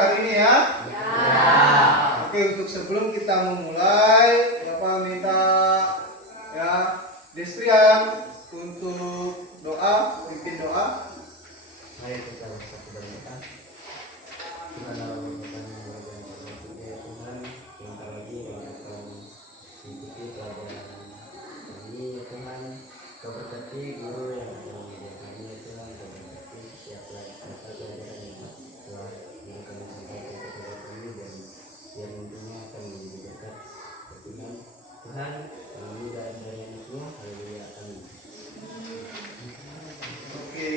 hari ini ya? Ya. Oke, untuk sebelum kita memulai, Bapak minta ya Destrian untuk doa, pimpin doa. Mari kita satu berdoa. Tuhan Allah Tuhan ya Tuhan, yang terlebih yang akan mengikuti pelajaran ini ya Tuhan, Kau berkati guru yang akan mengajarkannya ya Tuhan, Kau berkati setiap pelajaran yang telah yang kami sampaikan kepada kami dan yang tentunya akan menjadi berkat ya Tuhan. Tuhan, kami dan anakmu, haleluya, amin. Oke,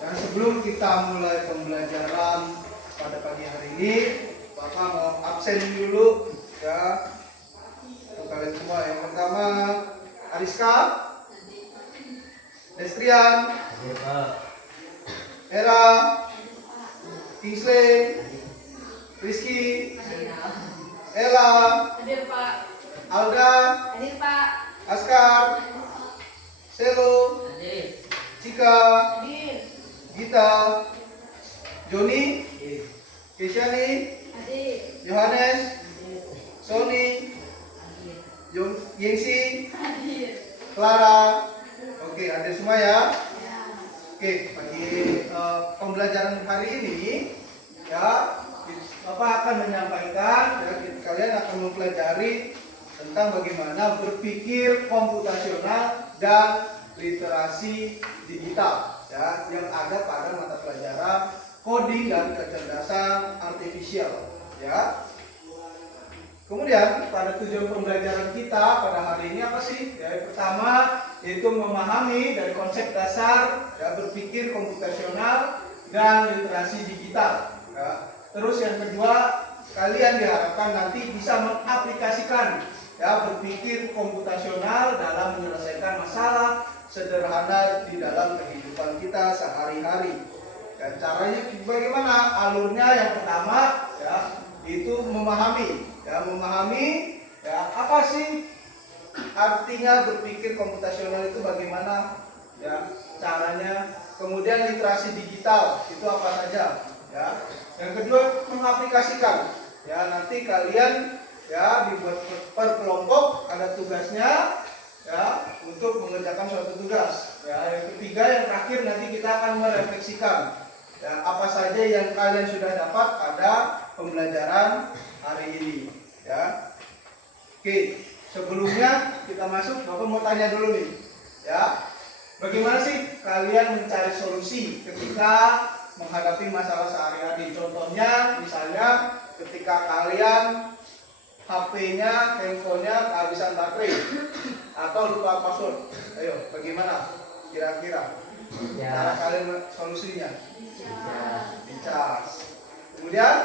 dan sebelum kita mulai pembelajaran pada pagi hari ini, Bapak mau absen dulu ya untuk kalian semua. Yang pertama, Ariska, Destrian, Ya Pak. Era, Kingsley, Rizky, Ella, Hadir Pak. Alda, Hadir Pak. Askar, Selo, Hadir. Cika, Hadir. Gita, Joni, Kesyani, Hadir. Yohanes, Hadir. Sony, Hadir. Yengsi, Hadir. Clara. Oke, ada semua ya. Ya. Oke, bagi pembelajaran hari ini ya, Bapak akan menyampaikan ya, kalian akan mempelajari tentang bagaimana berpikir komputasional dan literasi digital ya, yang ada pada mata pelajaran coding dan kecerdasan artifisial ya. Kemudian pada tujuan pembelajaran kita pada hari ini apa sih? Ya, yang pertama yaitu memahami dari konsep dasar ya, berpikir komputasional dan literasi digital ya. Terus yang kedua, kalian diharapkan nanti bisa mengaplikasikan ya berpikir komputasional dalam menyelesaikan masalah sederhana di dalam kehidupan kita sehari-hari. Dan caranya bagaimana? Alurnya yang pertama ya itu memahami ya apa sih artinya berpikir komputasional itu, bagaimana ya caranya. Kemudian literasi digital itu apa saja ya. Yang kedua mengaplikasikan ya, nanti kalian ya dibuat per kelompok, ada tugasnya ya untuk mengerjakan suatu tugas ya. Yang ketiga, yang terakhir nanti kita akan merefleksikan ya apa saja yang kalian sudah dapat pada pembelajaran hari ini ya. Oke, sebelumnya kita masuk, Bapak mau tanya dulu nih ya, bagaimana sih kalian mencari solusi ketika menghadapi masalah sehari-hari? Contohnya misalnya ketika kalian HP-nya, handphonenya kehabisan baterai atau lupa password. Ayo, bagaimana kira-kira cara kalian solusinya? Dicas. Kemudian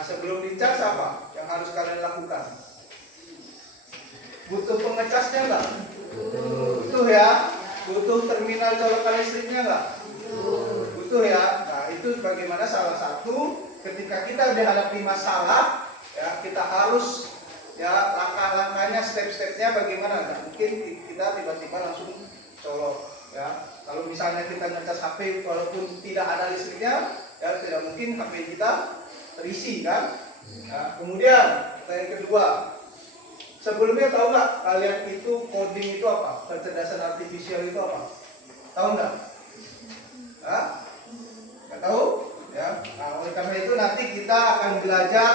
sebelum dicas apa yang harus kalian lakukan? Butuh pengecasnya enggak? Butuh ya. Butuh terminal colokan listriknya enggak? Butuh ya. Nah, itu bagaimana salah satu ketika kita dihadapi masalah ya, kita harus ya langkah-langkahnya, step-stepnya bagaimana. Nah, mungkin kita tiba-tiba langsung colok ya. Kalau misalnya kita ngecas HP walaupun tidak ada listriknya ya, tidak mungkin HP kita terisi kan. Nah, kemudian yang kedua, sebelumnya tahu nggak kalian itu coding itu apa? Kecerdasan artifisial itu apa? Tahu nggak? Hah? Nggak tahu? Ya. Nah, oleh karena itu nanti kita akan belajar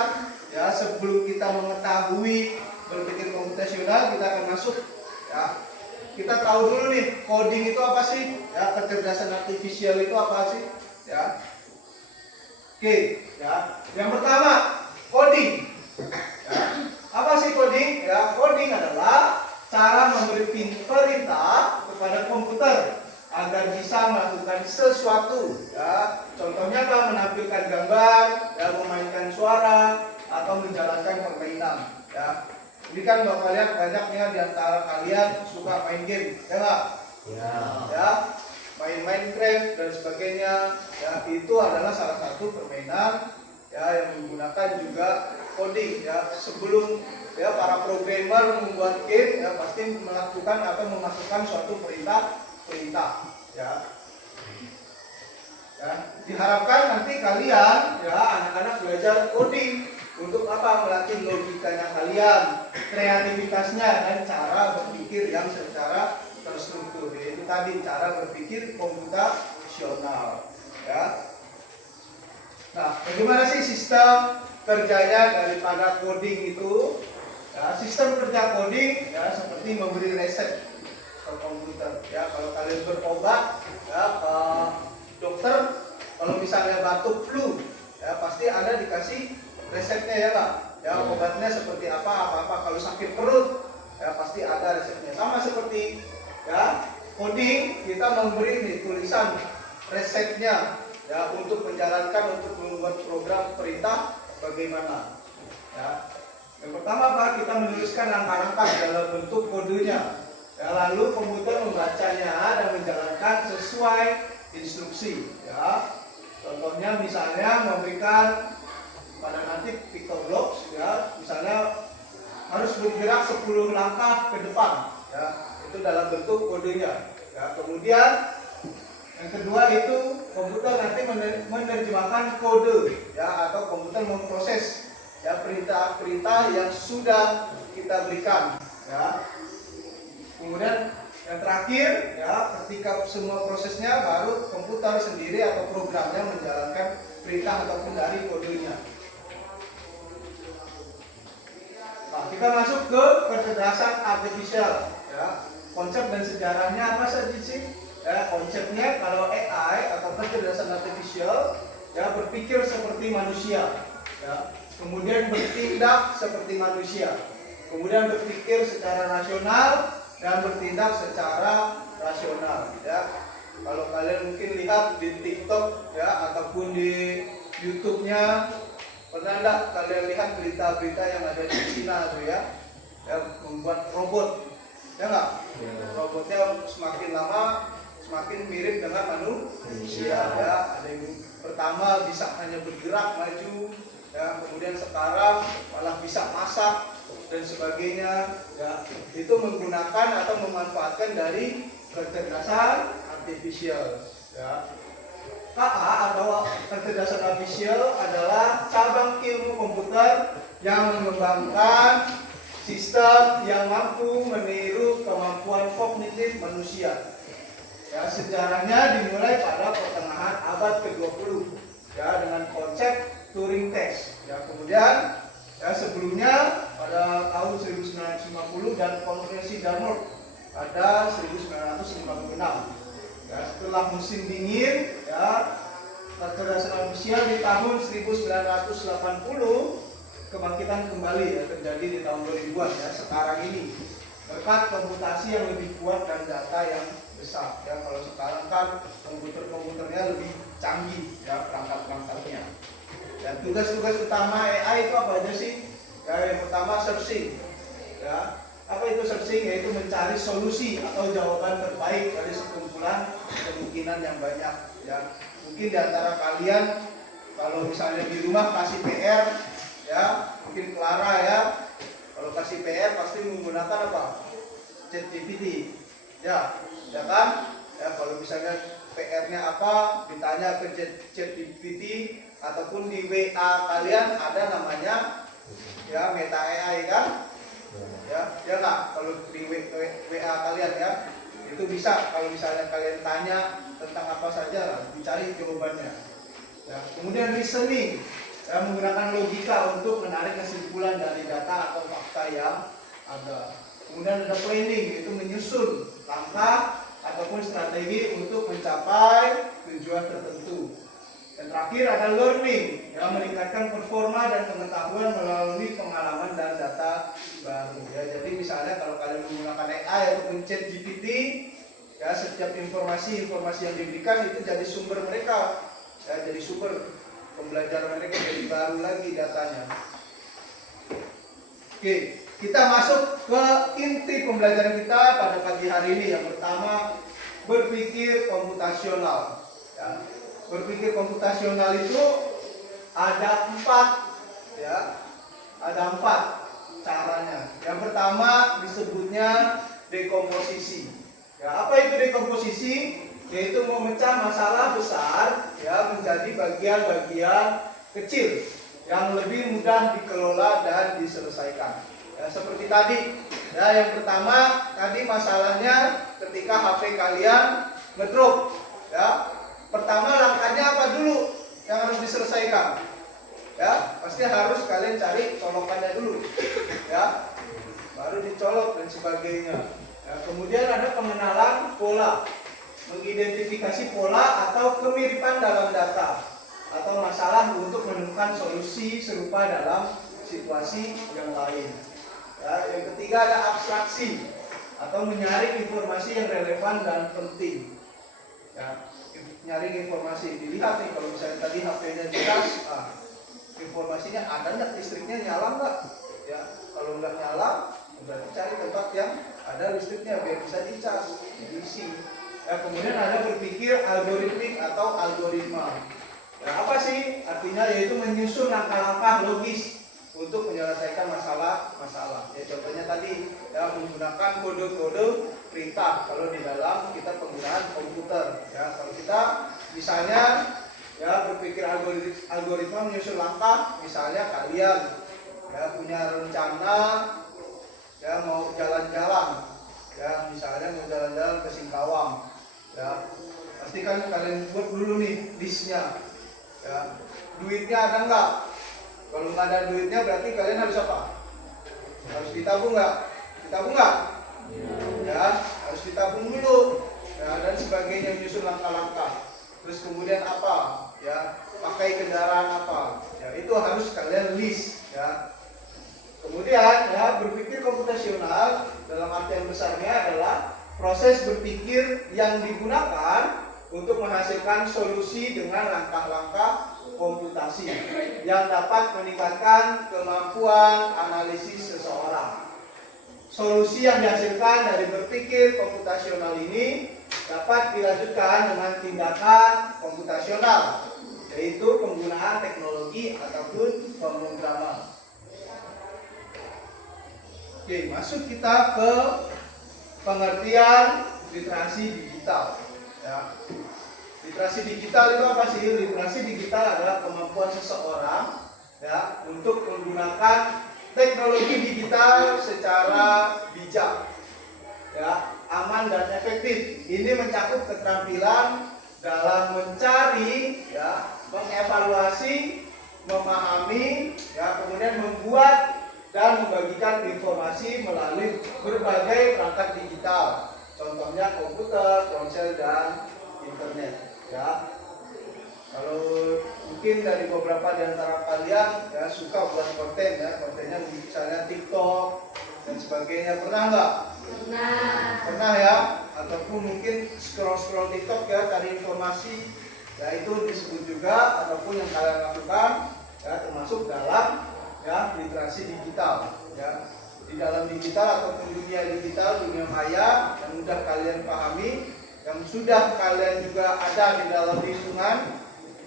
ya, sebelum kita mengetahui berpikir komputasional, kita akan masuk ya. Kita tahu dulu nih coding itu apa sih? Ya, kecerdasan artifisial itu apa sih? Ya. Oke, ya. Yang pertama, coding. Ya. Apa sih coding? Ya, coding adalah cara memberi perintah kepada komputer agar bisa melakukan sesuatu. Ya, contohnya apa? Menampilkan gambar, ya, memainkan suara, atau menjalankan permainan. Ya, ini kan Bapak lihat banyaknya di antara kalian suka main game, ya nggak? Ya. Ya, main Minecraft dan sebagainya. Ya, itu adalah salah satu permainan ya yang menggunakan juga coding. Ya, sebelum ya para programmer membuat game ya pasti melakukan atau memasukkan suatu perintah ya. Ya, diharapkan nanti kalian ya belajar coding. Untuk apa? Melatih logikanya kalian, kreativitasnya, dan cara berpikir yang secara terstruktur. Yaitu tadi cara berpikir komputasional. Ya. Nah, bagaimana sih sistem kerjanya daripada coding itu? Ya, sistem kerja coding ya seperti memberi resep ke komputer. Ya, kalau kalian berobat, ya ke dokter, kalau misalnya batuk flu, ya pasti ada dikasih resepnya ya Pak. Ya, obatnya seperti apa. Kalau sakit perut, ya pasti ada resepnya. Sama seperti ya coding, kita memberi nih tulisan resepnya ya untuk menjalankan, untuk membuat program perintah bagaimana. Ya. Yang pertama Pak, kita menuliskan langkah-langkah dalam bentuk kodenya. Ya, lalu komputer membacanya dan menjalankan sesuai instruksi. Ya. Contohnya misalnya memberikan pada nanti pictoblocks ya, misalnya harus bergerak 10 langkah ke depan ya, itu dalam bentuk kodenya ya. Kemudian yang kedua itu komputer nanti menerjemahkan kode ya, atau komputer memproses ya perintah-perintah yang sudah kita berikan ya. Kemudian yang terakhir ya, ketika semua prosesnya baru komputer sendiri atau programnya menjalankan perintah ataupun dari kodenya. Nah, kita masuk ke kecerdasan artifisial ya. Konsep dan sejarahnya apa saja sih? Ya, konsepnya kalau AI atau kecerdasan artifisial ya berpikir seperti manusia ya. Kemudian bertindak seperti manusia. Kemudian berpikir secara rasional dan bertindak secara rasional ya. Kalau kalian mungkin lihat di TikTok ya ataupun di YouTube-nya, pernah enggak kalian lihat berita-berita yang ada di Cina tuh ya, membuat robot, ya enggak? Robotnya semakin lama semakin mirip dengan manusia ya. Ada yang pertama bisa hanya bergerak maju, ya kemudian sekarang malah bisa masak dan sebagainya ya. Itu menggunakan atau memanfaatkan dari kecerdasan artifisial ya. KA atau kecerdasan artifisial adalah cabang ilmu komputer yang mengembangkan sistem yang mampu meniru kemampuan kognitif manusia. Ya, sejarahnya dimulai pada pertengahan abad ke-20 ya dengan konsep Turing test. Ya, kemudian ya sebelumnya pada tahun 1950 dan konferensi Dartmouth pada 1956. Ya, setelah musim dingin ya kecerdasan artifisial di tahun 1980 kebangkitan kembali ya terjadi di tahun 2000-an ya sekarang ini berkat komputasi yang lebih kuat dan data yang besar ya. Kalau sekarang kan komputernya lebih canggih ya perangkat-perangkatnya. Dan tugas-tugas utama AI itu apa aja sih? Ya, yang pertama searching ya. Apa itu searching? Yaitu mencari solusi atau jawaban terbaik dari sekumpulan kemungkinan yang banyak ya. Mungkin diantara kalian kalau misalnya di rumah kasih PR ya, mungkin Clara ya, kalau kasih PR pasti menggunakan apa? ChatGPT ya, ya kan? Ya, kalau misalnya PR-nya apa, ditanya ke ChatGPT ataupun di WA kalian ada namanya ya Meta AI kan? Ya nggak, kalau di WA kalian ya itu bisa kalau misalnya kalian tanya tentang apa saja dicari jawabannya ya. Kemudian reasoning ya, menggunakan logika untuk menarik kesimpulan dari data atau fakta yang ada. Kemudian ada planning, yaitu menyusun langkah ataupun strategi untuk mencapai tujuan tertentu. Dan terakhir ada learning, yang meningkatkan performa dan pengetahuan melalui pengalaman dan data baru. Ya, jadi misalnya kalau kalian menggunakan AI ataupun ChatGPT, ya setiap informasi yang diberikan itu jadi sumber mereka, ya jadi sumber pembelajaran mereka, jadi baru lagi datanya. Oke, kita masuk ke inti pembelajaran kita pada pagi hari ini. Yang pertama, berpikir komputasional. Ya. Berpikir komputasional itu ada 4 ya, ada 4 caranya. Yang pertama disebutnya dekomposisi. Ya, apa itu dekomposisi? Yaitu memecah masalah besar ya menjadi bagian-bagian kecil yang lebih mudah dikelola dan diselesaikan. Ya, seperti tadi, ya, yang pertama tadi masalahnya ketika HP kalian ngedrop. Ya, pertama langkahnya apa dulu yang harus diselesaikan? Ya, pasti harus kalian cari colokannya dulu. Ya, baru dicolok dan sebagainya. Ya, kemudian ada pengenalan pola, mengidentifikasi pola atau kemiripan dalam data atau masalah untuk menemukan solusi serupa dalam situasi yang lain. Ya, yang ketiga ada abstraksi atau menyaring informasi yang relevan dan penting. Ya, nyaring informasi, dilihat nih kalau misalnya tadi HP-nya jelas, informasinya ada nggak, listriknya nyala nggak? Ya, kalau nggak nyala, berarti cari tempat yang ada listriknya biar bisa dicas, diisi. Ya, kemudian ada berpikir algoritmik atau algoritma. Ya, apa sih artinya? Yaitu menyusun langkah-langkah logis untuk menyelesaikan masalah. Ya, contohnya tadi ya, menggunakan kode-kode perintah kalau di dalam kita penggunaan komputer. Ya, kalau kita misalnya ya berpikir algoritma menyusun langkah, misalnya kalian ya punya rencana ya mau jalan-jalan, ya misalnya mau jalan-jalan ke Singkawang, ya pastikan kalian buat dulu nih listnya. Ya, duitnya ada nggak? Kalau nggak ada duitnya berarti kalian harus apa? Harus ditabung nggak? Ditabung nggak? Ya, harus ditabung dulu. Ya, dan sebagainya, menyusun langkah-langkah. Terus kemudian apa? Ya, pakai kendaraan apa? Ya, itu harus kalian list. Ya. Kemudian ya berpikir komputasional dalam arti yang besarnya adalah proses berpikir yang digunakan untuk menghasilkan solusi dengan langkah-langkah komputasi yang dapat meningkatkan kemampuan analisis seseorang. Solusi yang dihasilkan dari berpikir komputasional ini dapat dilanjutkan dengan tindakan komputasional, yaitu penggunaan teknologi ataupun pemrograman. Oke, masuk kita ke pengertian literasi digital. Ya. Literasi digital itu apa sih? Literasi digital adalah kemampuan seseorang ya untuk menggunakan teknologi digital secara bijak, ya, aman dan efektif. Ini mencakup keterampilan dalam mencari, ya, mengevaluasi, memahami, ya, kemudian membuat dan membagikan informasi melalui berbagai perangkat digital. Contohnya komputer, ponsel, dan internet. Ya, kalau mungkin dari beberapa di antara kalian ya suka buat konten, ya, kontennya misalnya TikTok dan sebagainya, pernah nggak? Pernah ya, ataupun mungkin scroll TikTok ya, cari informasi, ya itu disebut juga, ataupun yang kalian lakukan ya termasuk dalam ya literasi digital. Ya, di dalam digital ataupun dunia digital, dunia maya yang mudah kalian pahami, yang sudah kalian juga ada di dalam lingkungan.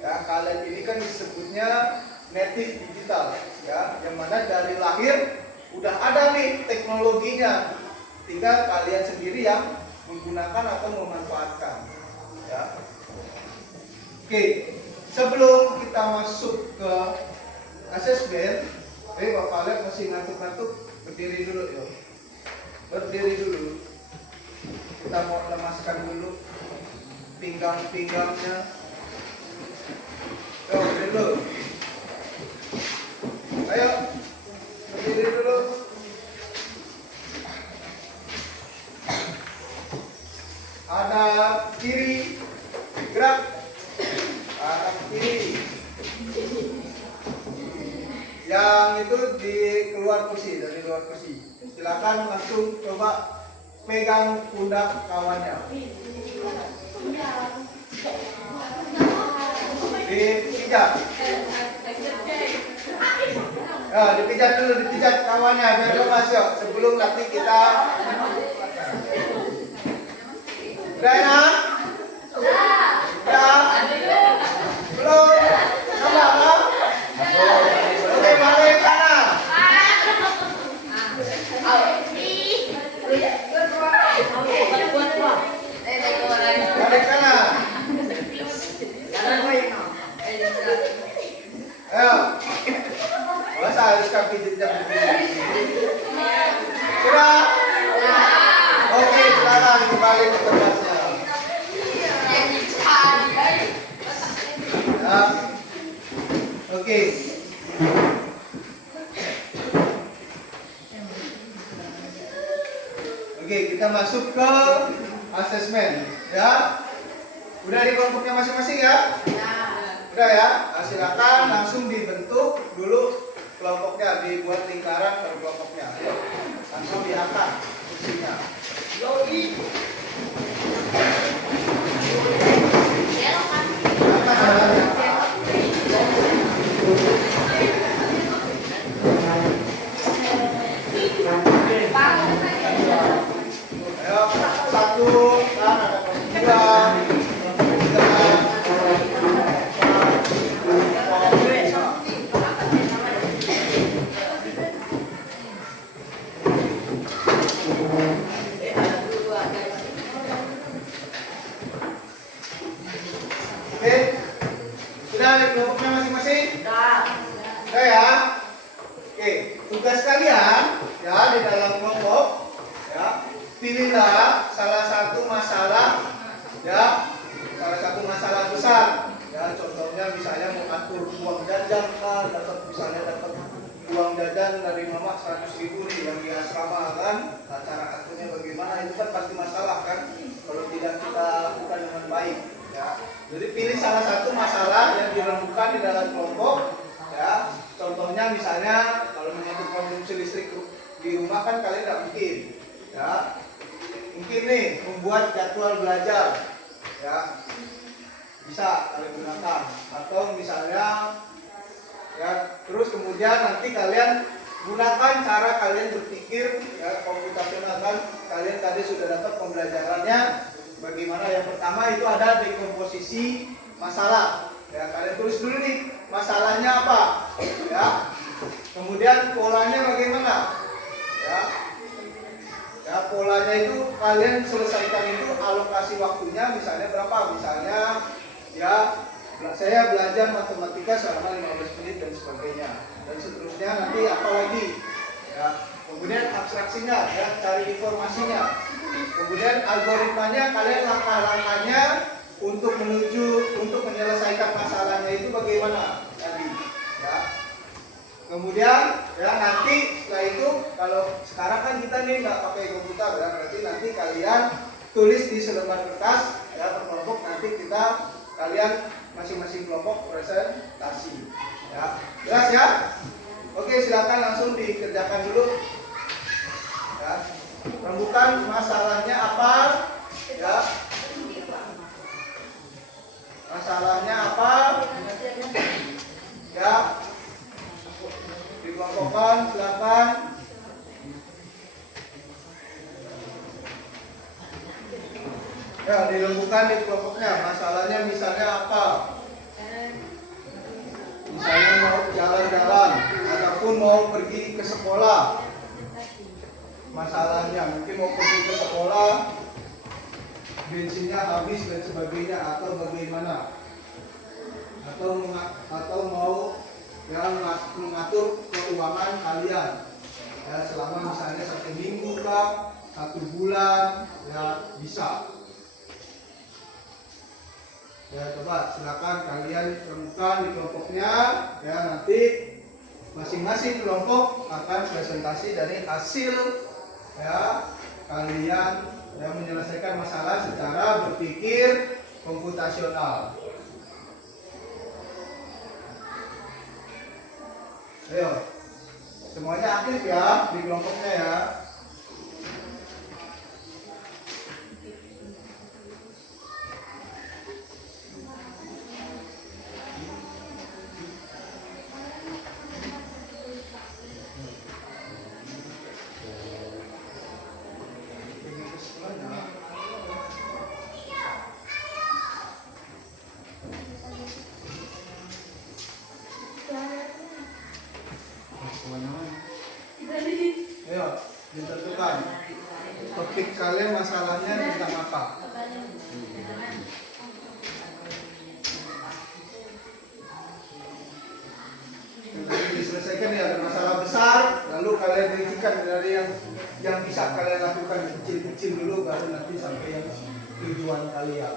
Ya, kalian ini kan disebutnya native digital, ya, yang mana dari lahir udah ada nih teknologinya, tinggal kalian sendiri yang menggunakan atau memanfaatkan. Ya. Oke, sebelum kita masuk ke asesmen, Bapak lihat masih ngantuk-ngantuk, berdiri dulu yuk. Berdiri dulu. Kita mau lemaskan dulu pinggang-pinggangnya. Berdiri dulu. Ayo, berdiri dulu. Hadap kiri, gerak. Hadap kiri. Yang itu di keluar kursi, dari luar kursi. Silakan langsung coba pegang pundak kawannya. Dipijat. Ya, dipijat dulu, dipijat kawannya biar lemas yuk. Sebelum nanti kita. Udah enak? Udah? Belum? Sama apa? Oke, balik kanan. Balik kanan. Ayo. Oke. Oke, kita masuk ke asesmen ya. Udah di kelompoknya masing-masing ya? Udah ya? Nah, silakan langsung dibentuk dulu kelompoknya, dibuat lingkaran per kelompoknya. Ayo. Langsung diangkat kursinya. Yoi. Angkat jalannya. Ayo, satu, kan ada kelompok dua, oke, sudah ada kelompoknya masing-masing? Sudah ya? Oke, tugas kalian ya di dalam kelompok ya, pilihlah salah satu masalah ya, salah satu masalah besar ya, contohnya misalnya mau atur uang jajan kan, dapat uang jajan dari mama 100.000 nih yang di asrama kan, nah, cara aturnya bagaimana itu kan pasti masalah kan, kalau tidak kita lakukan dengan baik ya. Jadi pilih salah satu masalah yang dirembukan di dalam kelompok ya, contohnya misalnya kalau mengatur konsumsi listrik di rumah kan kalian tidak mungkin ya, mungkin nih membuat jadwal belajar ya, bisa kalian gunakan, atau misalnya ya, terus kemudian nanti kalian gunakan cara kalian berpikir ya, komputasional kan, kalian tadi sudah dapat pembelajarannya bagaimana. Yang pertama itu ada dekomposisi masalah ya, kalian tulis dulu nih masalahnya apa ya, kemudian polanya bagaimana ya. Ya, polanya itu kalian selesaikan itu alokasi waktunya misalnya berapa, misalnya ya saya belajar matematika selama 15 menit dan sebagainya, dan seterusnya nanti apa lagi ya. Kemudian abstraksinya ya, cari informasinya, kemudian algoritmanya, kalian langkah-langkahnya untuk menyelesaikan masalahnya itu bagaimana tadi ya. Kemudian ya nanti setelah itu, kalau sekarang kan kita nih nggak pakai komputer ya, berarti nanti kalian tulis di selembar kertas ya per kelompok, nanti kalian masing-masing kelompok presentasi ya. Jelas ya? Oke, silakan langsung dikerjakan dulu ya. Rembukan masalahnya apa ya, masalahnya apa ya, dikelompokkan silakan. Ya, dirembukan di kelompoknya masalahnya, misalnya apa, misalnya mau jalan-jalan ataupun mau pergi ke sekolah, masalahnya mungkin mau pergi ke sekolah bensinnya habis dan sebagainya, atau bagaimana, atau mau ya mengatur keuangan kalian ya, selama misalnya 1 minggu kah, 1 bulan ya, bisa ya. Coba silakan kalian temukan di kelompoknya ya, nanti masing-masing kelompok akan presentasi dari hasil ya kalian yang menyelesaikan masalah secara berpikir komputasional. Ayo, semuanya aktif ya di kelompoknya ya. Ayo, ditentukan topik kalian masalahnya tentang apa. Nanti diselesaikan ya, ada masalah besar, lalu kalian rincikan dari yang bisa kalian lakukan kecil-kecil dulu, baru nanti sampai yang tujuan kalian.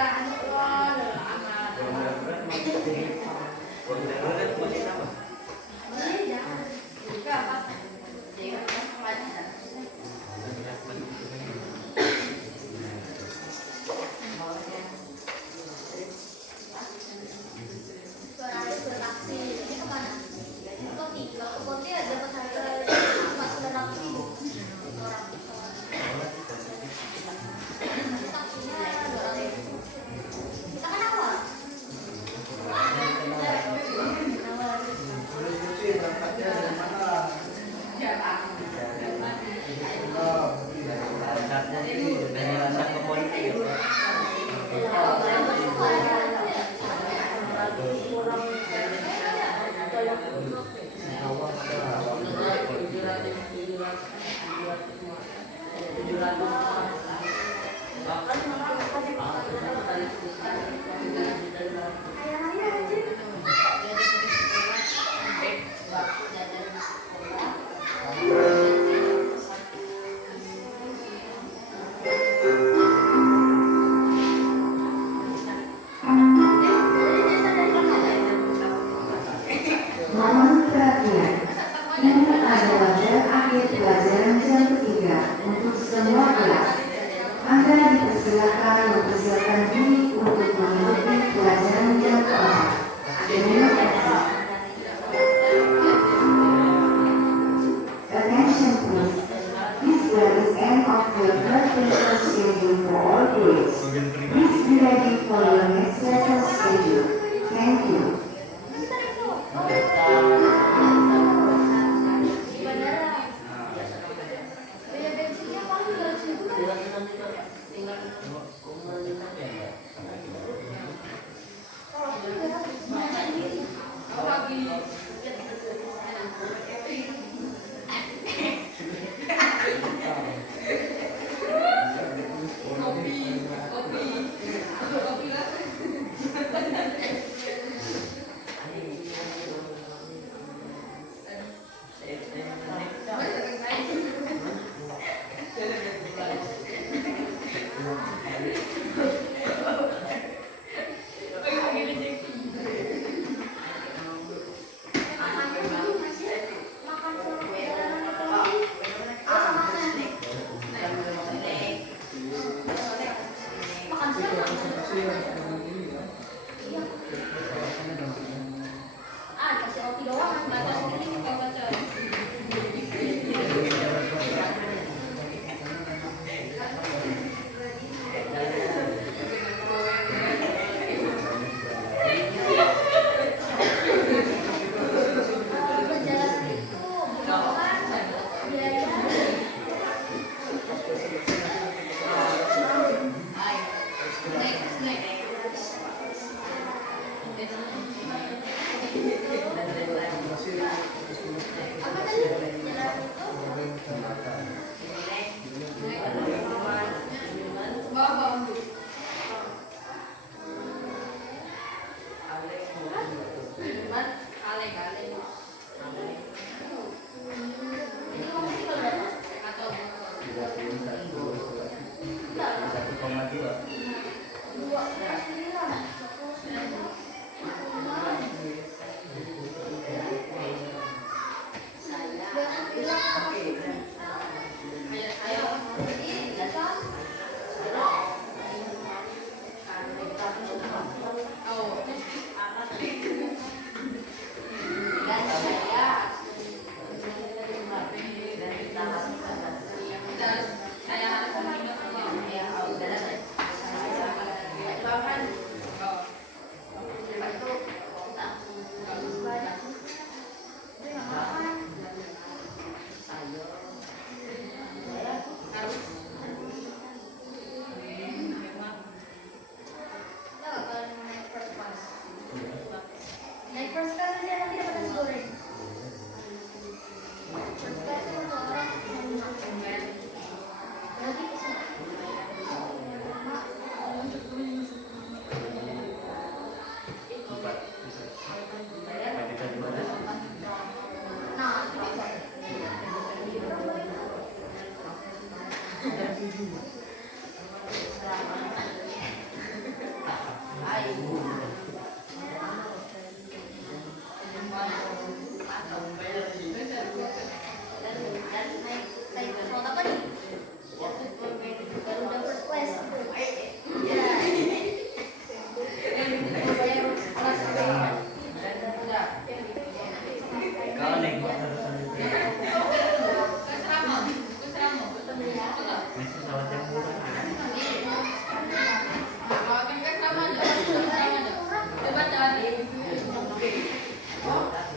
anu wah, amat. Iya, juga pas. Jadi pas pelajaran. Suara ada beraksi. Ini kemana? Kok tiga? Kok dia ada pesantren? Pas beraksi. Orang. Saksinya 200.000. Kita kan awal. Awal.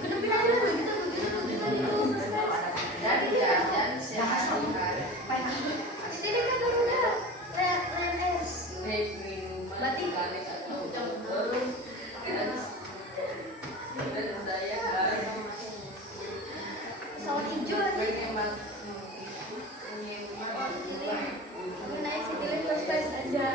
Kedepin aja lah, begitu selesai. Dan sehari-hari Ini kan baru udah LNS. berarti kali atau belum dan saya Pesawat hijau aja. memang Naik sini pas aja.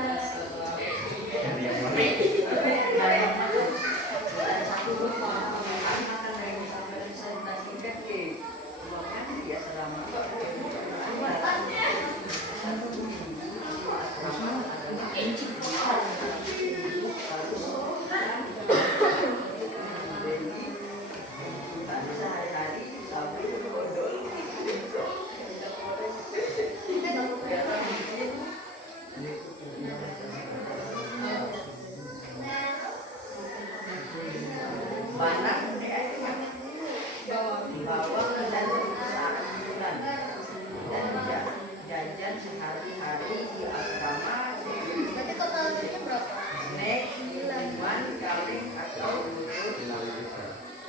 jajan sehari-hari di asrama Berarti totalnya berapa? naik minuman kaleng atau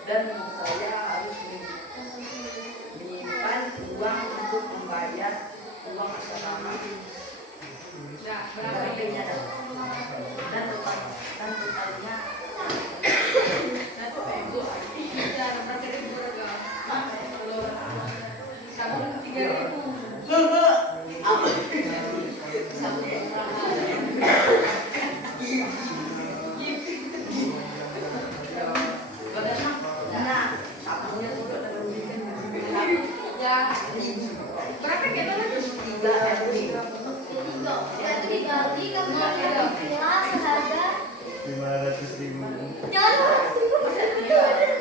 dan saya harus menyimpan uang untuk membayar uang asrama. Nah, berapa dan totalnya sabun 3.000. Berapa kita lagi? 3.000. Itu digali kamu ada villa seharga 500.000. jangan 500.000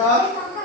Nah,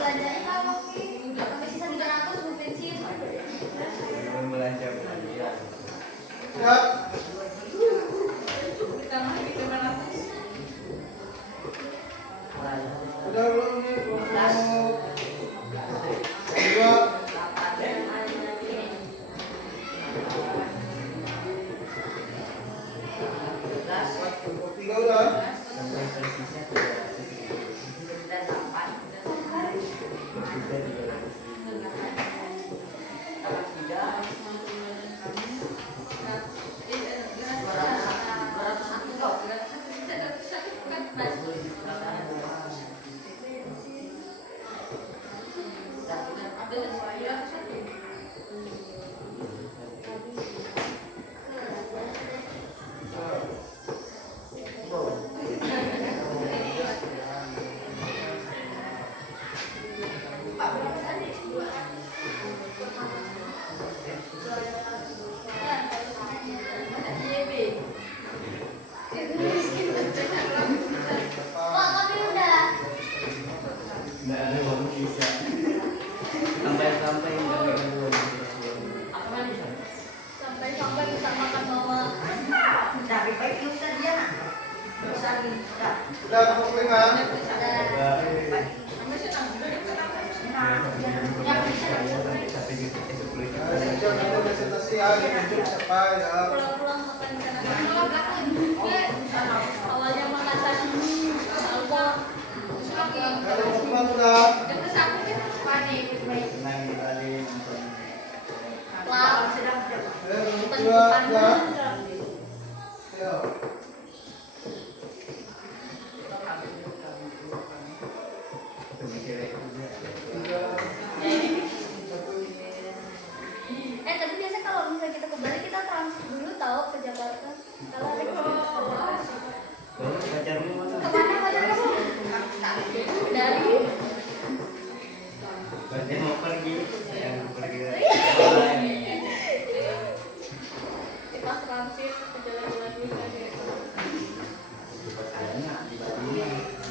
Belanjanya kalau sampai sisa 300 mau bensin. Belanja belanja. Siap. Udah belum nih? Dua. Tiga udah. Sampai tersisa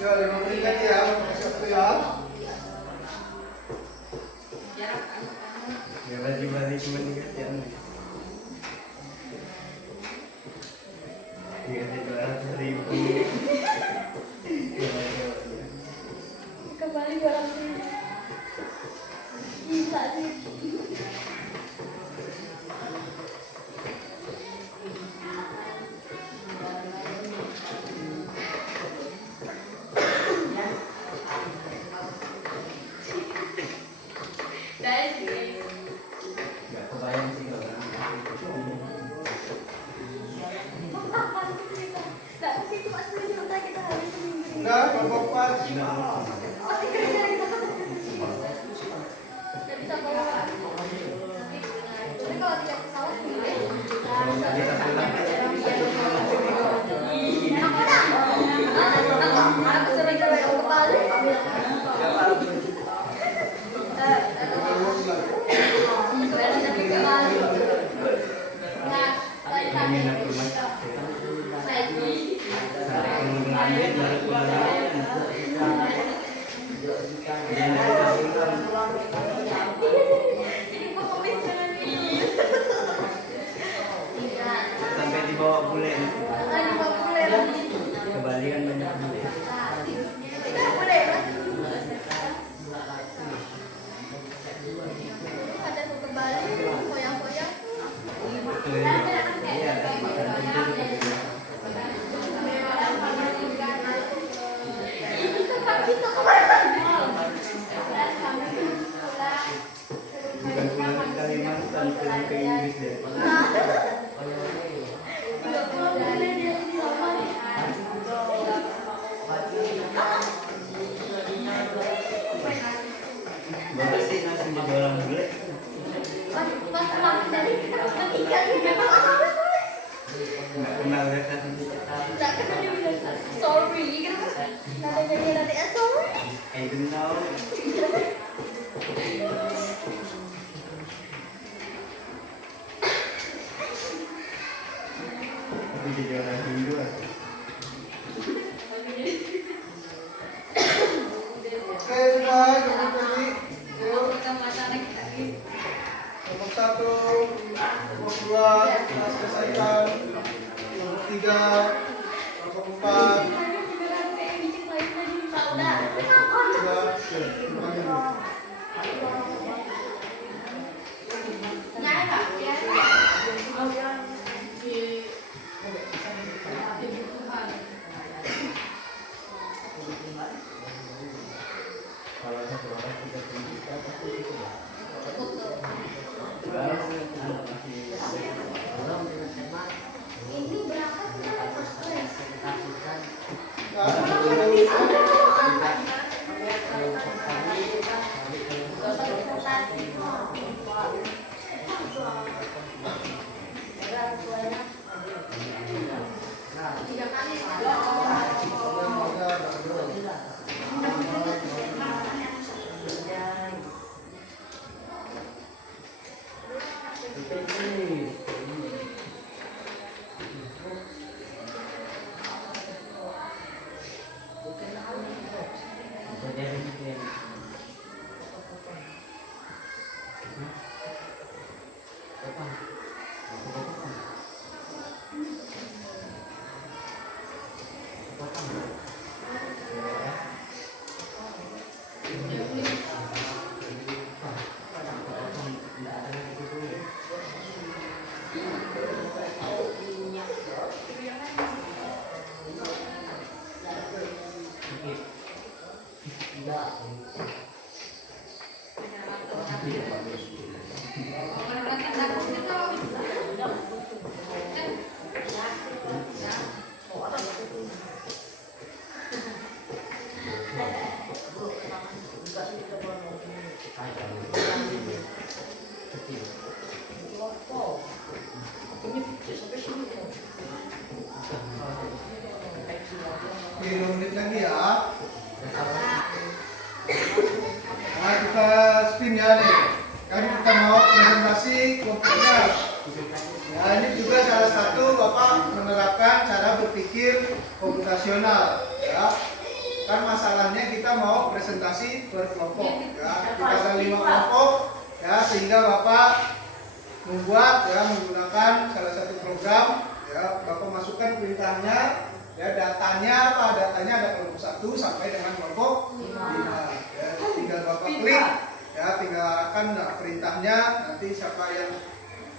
5 menit lagi ya, masuk waktu ya. Ya balik cuma dikasih anu. Dikasih 200.000. Kembali 200.000. Gila sih. Gak kebayang sih kalau Udah, kelompok pas. sampai pengunjung ambil baru pulang. Kalimantan ke Inggris deh. 30 bulan dia lama. Bagus sih nasi jadi orang bule. Pas pulang dari kita bertiga dia memang apa-apa. Nggak kenal ya kan? Nggak kenal dia bilang sorry gitu. Nanti sorry. I don't know. Tapi jadi orang Hindu aku. Oke, sudah cukup tadi. Yuk. Kita masalah kita ini. Nomor 1, nomor 2 kita selesaikan. Nomor 3, nomor 4. Kalau satu orang 30 juta pasti itu ya. Ini berapa kita first class? Oke, 2 menit lagi ya. Nah, kita spin ya nih. Kali kita mau presentasi kelompoknya. Ya, ini juga salah satu Bapak menerapkan cara berpikir komputasional. Ya, kan masalahnya kita mau presentasi per kelompok. Ya, kita ada 5 kelompok. Ya, sehingga Bapak membuat ya menggunakan salah satu program. Ya, Bapak masukkan perintahnya. Ya, datanya apa? Datanya ada kelompok 1 sampai dengan kelompok 5. Ya, tinggal Bapak klik, ya, tinggal arahkan perintahnya. Nanti siapa yang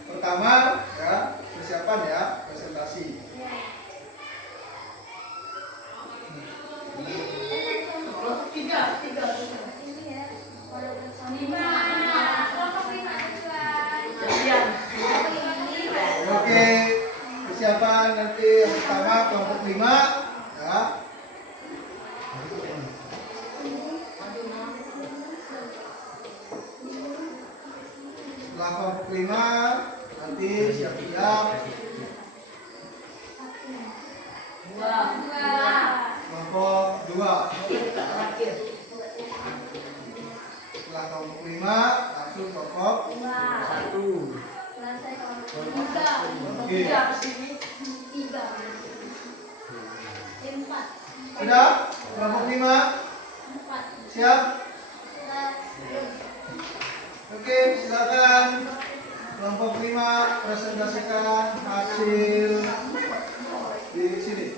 pertama, ya, persiapan ya, presentasi. Oke, persiapan nanti yang pertama kelompok 5, ya. Setelah kelompok 5 nanti siap-siap kelompok 2. Setelah kelompok 5 langsung kelompok 1. Oke. 3. 4. Sudah? Kelompok 5 siap? Oke, silakan. Kelompok 5 presentasikan hasil di sini.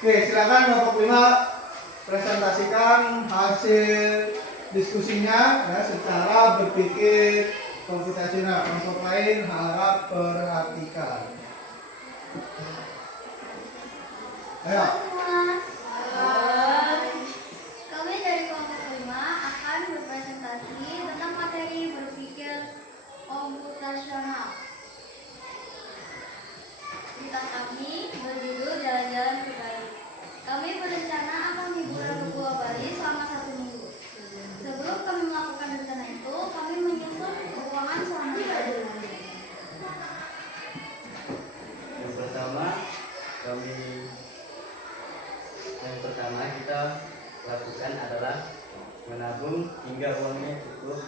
Oke, silakan Bapak Prima presentasikan hasil diskusinya ya, secara berpikir komputasional. Kelompok lain harap perhatikan. Ayo. Kami dari kelompok 5 akan berpresentasi tentang materi berpikir komputasional. Cerita kami berjudul Jalan-Jalan ke Bali. Kami berencana akan liburan ke Pulau Bali selama 1 minggu. Sebelum kami melakukan rencana itu, kami menyusun keuangan selama 3 bulan. Yang pertama kita lakukan adalah menabung hingga uangnya cukup.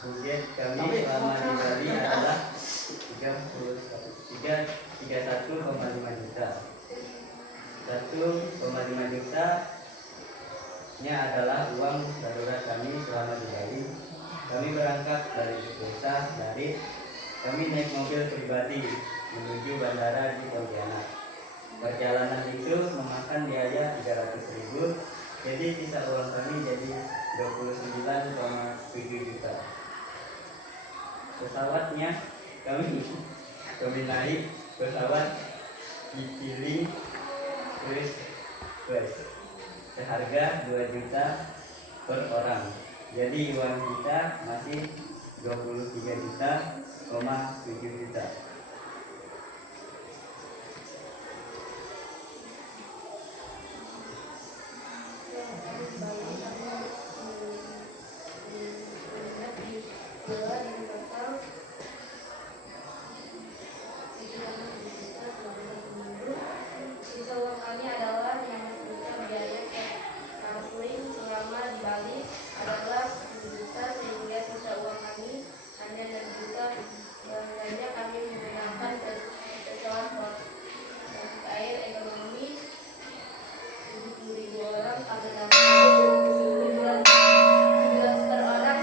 Kemudian kami selama di Bali adalah 31,5 juta. 1,5 juta nya adalah uang darurat kami selama di Bali. Kami berangkat dari desa dari kami naik mobil pribadi menuju bandara di Pontianak. Perjalanan itu memakan biaya 300.000, jadi sisa uang kami jadi 29,7 juta. Pesawatnya kami naik pesawat Citylink First Class seharga 2 juta per orang. Jadi uang kita masih 23,7 juta. Sisa uang kami adalah yang untuk biaya traveling selama di Bali adalah 10 juta, sehingga sisa uang kami hanya 6 juta. Belanja kami menggunakan pesawat air ekonomi 70.000 orang atau 12 per orang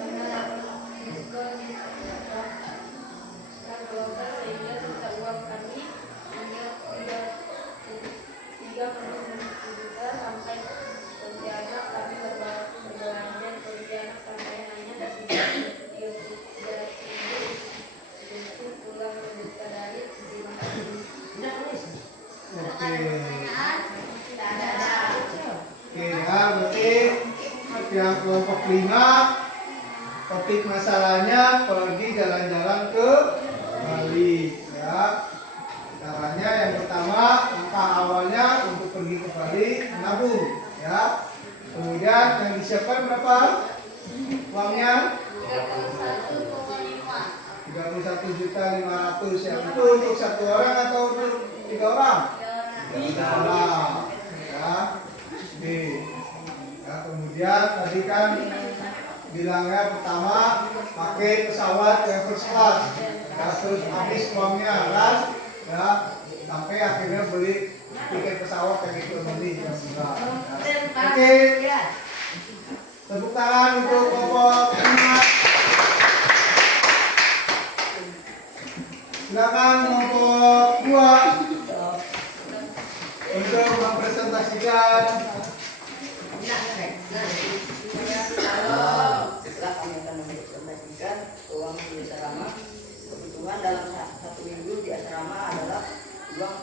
karena dapat diskon dan global, sehingga sisa uang kami hanya 3,9 juta. Sampai Pontianak kami berbelanja di Pontianak sampai hanya tersisa 33.000 untuk pulang ke desa dari. Terima kasih. Oke. Dadah. Oke, ya berarti yang kelompok 5 topik masalahnya pergi jalan-jalan ke Bali ya. Caranya yang pertama, langkah awalnya untuk pergi ke Bali menabung ya. Kemudian yang disiapkan berapa? Uangnya 31.500.000 ya. Itu untuk 1 orang atau untuk 3 orang? 3 orang ya. Oke. Ya, kemudian tadi kan bilangnya pertama pakai pesawat yang first class ya, terus habis uangnya kan ya, sampai akhirnya beli tiket pesawat yang ekonomi yang murah ya. Oke, tepuk tangan untuk kelompok 5. Silakan kelompok 2 untuk mempresentasikan. Setelah kami akan mempresentasikan uang di asrama, kebutuhan dalam 1 minggu di asrama adalah uang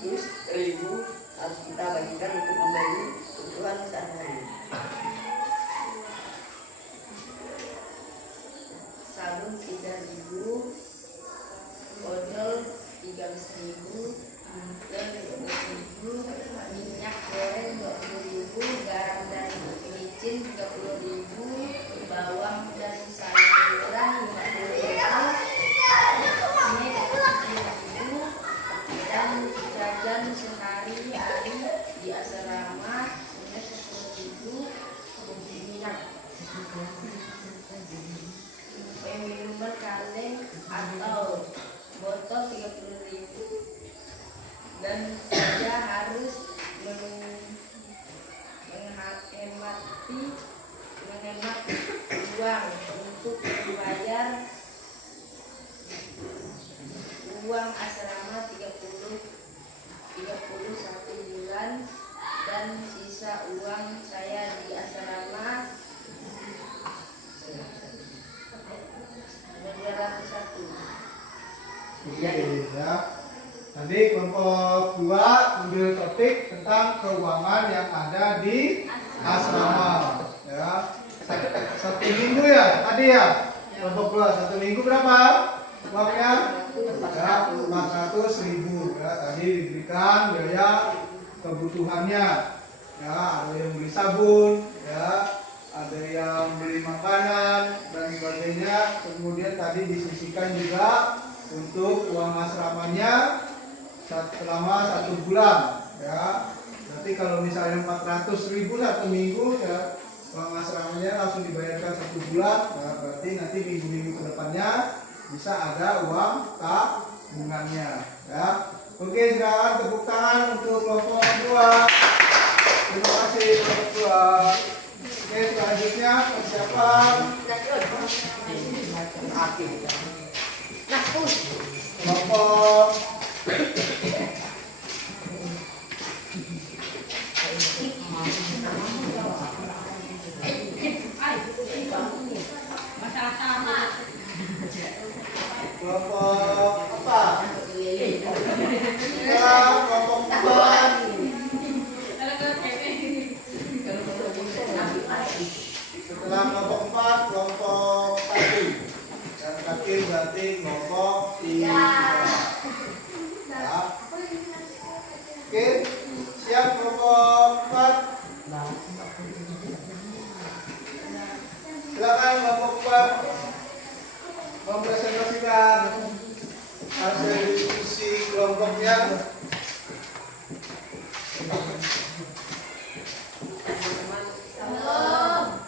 400.000 harus kita bagikan untuk membeli kebutuhan sehari-hari. Sabun 3.000, odol 13.000, dan 20.000, minyak goreng 20.000, garam dan micin 30.000, bawang dan sayuran 50.000, ini 30.000, dan jajan sehari-hari di asrama minyak 10.000, minyak minuman kaleng atau botol 30.000, dan saja harus menghemat uang untuk membayar uang asrama 30 sampai sisa uang saya di asrama ada 201. Oke ya. Tadi kelompok 2 ambil topik tentang keuangan yang ada di asrama. Ya. Satu minggu ya tadi ya. Kelompok 2 1 minggu berapa uangnya? Ya 400.000 ya. Tadi diberikan biaya kebutuhannya. Ya ada yang beli sabun, ya ada yang beli makanan dan sebagainya. Kemudian tadi disisihkan juga untuk uang asramanya selama 1 bulan ya. Berarti kalau misalnya 400.000 1 minggu ya, uang asramanya langsung dibayarkan 1 bulan ya, berarti nanti minggu-minggu kedepannya bisa ada uang tabungannya ya. Oke, silakan tepuk tangan untuk kelompok 2. Terima kasih kelompok 2. Oke, selanjutnya persiapan kelompok kelompok apa? Ya, kelompok 4. Setelah kelompok 4, kelompok 1. Dan terakhir berarti kelompok 3. Ya. Oke, siap kelompok 4. Silakan kelompok 4 mempresentasikan hasil diskusi kelompoknya.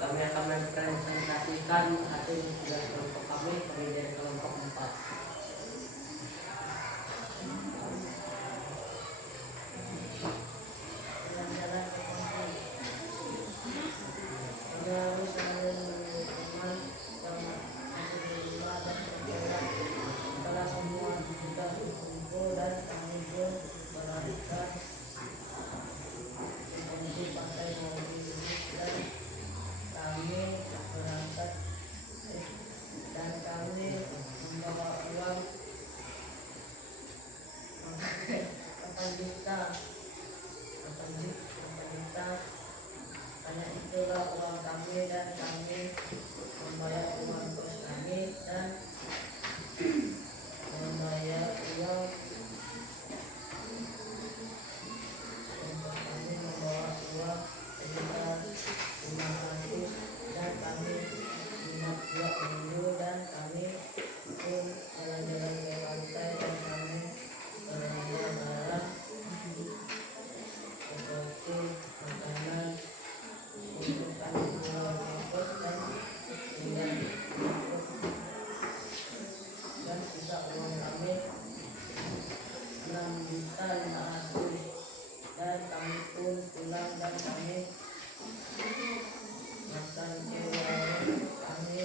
Kami akan mempresentasikan hasil tugas kelompok kami dari kelompok 4. Hanya itulah uang kami dan kami membayar uang kos kami dan membayar uang untuk kami membawa uang sekitar 500 dan kami minat 2 minggu dan kami pun jalan-jalan ke pantai dan kami belanja barang seperti makanan untuk kami jual ongkos dan tinggal dan sisa uang kami 6.500 dan kami pun pulang dan kami makan ke warung, kami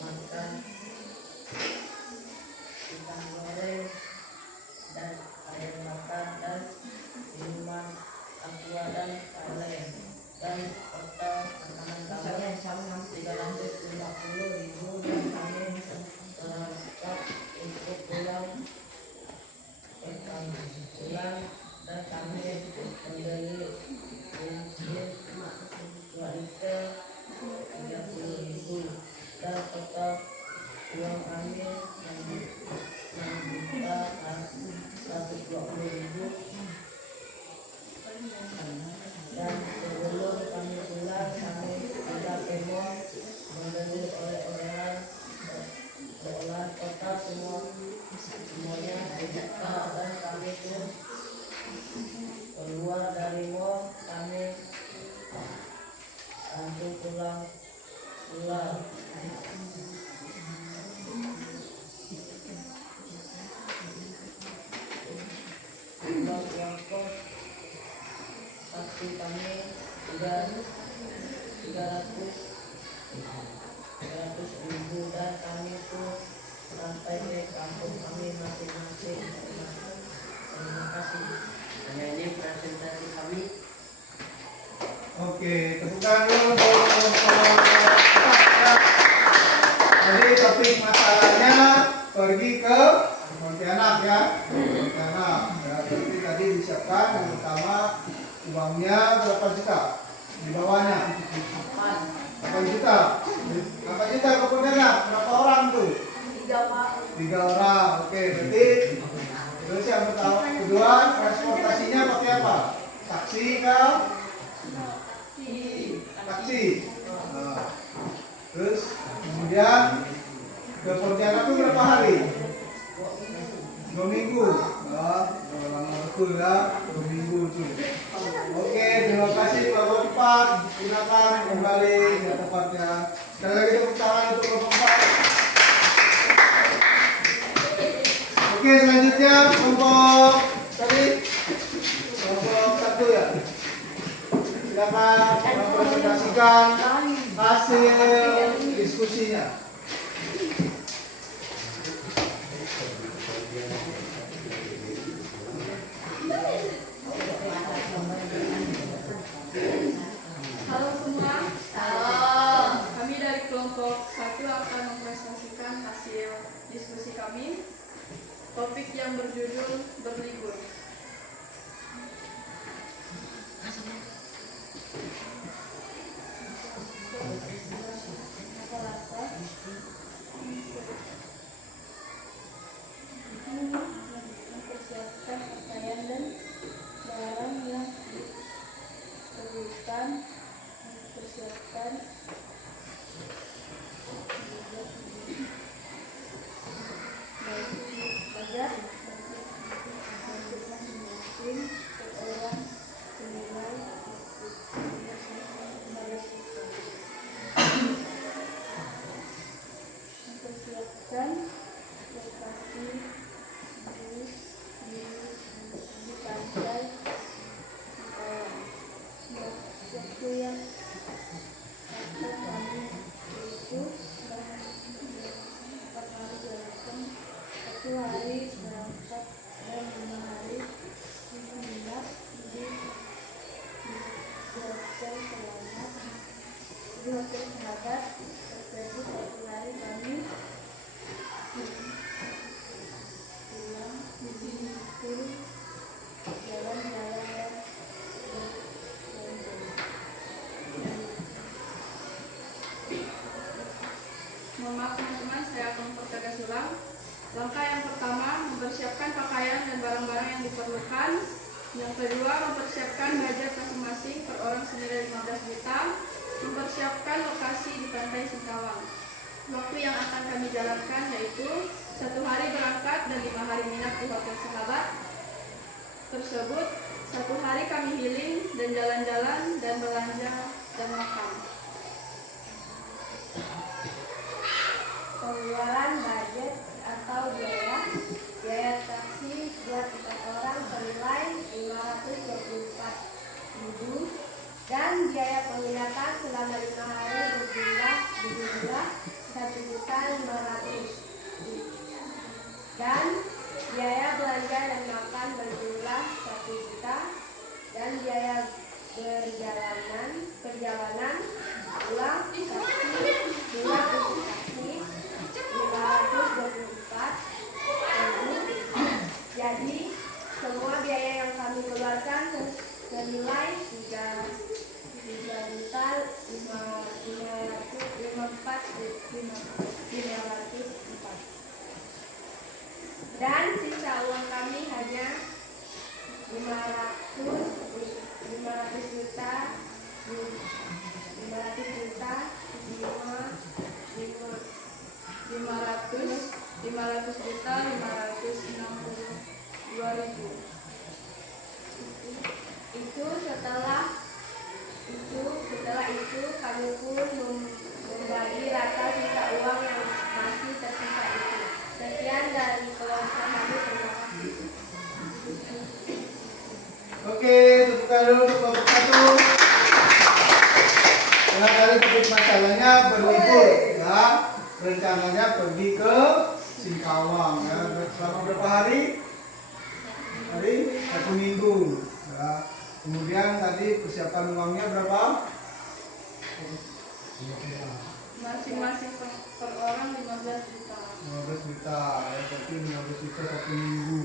makan ikan goreng dan air makan dan minuman aqua dan kaleng dan total makanan kami 350.000 dan kami terangkat untuk pulang dan kami membeli bensin 2 liter 30.000 dan total uang kami 6.120.000 dan sebelum kami pulang kami tidak kemol membeli oleh-olehan total semuanya 1 juta dan kami pun keluar dari mall kami langsung pulang. Uang kos saksi kami 300.000 dan kami pun sampai ke kampung kami masing-masing. Terima kasih. Hanya ini presentasi kami. Oke, tepuk tangan dulu untuk ya. Jadi topik masalahnya pergi ke Pontianak ya. Pontianak. Ya, berarti tadi disiapkan yang pertama uangnya berapa juta? Di bawahnya 8 juta. 8 juta ke Pontianak. Berapa orang tuh? 3 orang. Oke, berarti terus yang pertama, kedua transportasinya pakai apa? Taksi kah? Taksi. Nah, terus kemudian ke Pontianak itu berapa hari? 2 minggu. Nah, lama betul ya, 2 minggu itu. Oke, terima kasih Pak Bapak. Silakan kembali ke tempatnya. Sekali lagi tepuk tangan untuk Bapak Bapak. Oke, selanjutnya kelompok tadi kelompok 1 ya. Silakan mempresentasikan hasil diskusinya. Halo semua. Kami dari kelompok 1 akan mempresentasikan hasil diskusi kami. Topik yang berjudul berlibur. Mempersiapkan pakaian dan barang yang diperlukan, mempersiapkan budget untuk masing-masing orang senilai mempersiapkan lokasi di pantai waktu yang akan kami itu 4 hari dilakukan 1 hari berangkat dan 5 hari menginap di hotel selamat di hotel sahabat tersebut. 1 hari kami pulang di jalan-jalan dan Mohon maaf teman-teman, saya akan mempertegas ulang. Langkah yang pertama, mempersiapkan pakaian dan barang-barang yang diperlukan. Yang kedua, mempersiapkan budget masing-masing per orang senilai 15 juta. Mempersiapkan lokasi di Pantai Singkawang. Waktu yang akan kami jalankan yaitu 1 hari berangkat dan 5 hari menginap di hotel sahabat tersebut. 1 hari kami healing dan jalan-jalan dan belanja dan makan. pengeluaran budget atau biaya taksi buat 4 orang senilai 524.000 dan biaya penginapan selama 5 hari berjumlah 1.500.000 dan biaya belanja dan makan berjumlah 1 juta dan biaya perjalanan ulang taksi pulang untuk taksi 524.000. Jadi semua biaya yang kami keluarkan senilai 3.554.504 dan sisa uang kami hanya 500 juta 500.562.000. Setelah itu kami pun membagi rata sisa uang yang masih tersisa itu. Sekian dari kelompok kami, terima kasih. Oke, tepuk tangan dulu untuk kelompok 1. Karena kali topik masalahnya berlibur ya. Rencananya pergi ke Singkawang ya. Selama berapa hari? 1 minggu ya. Kemudian tadi persiapan uangnya berapa? Masing-masing per orang 15 juta. 15 juta ya, berarti 15 juta 1 minggu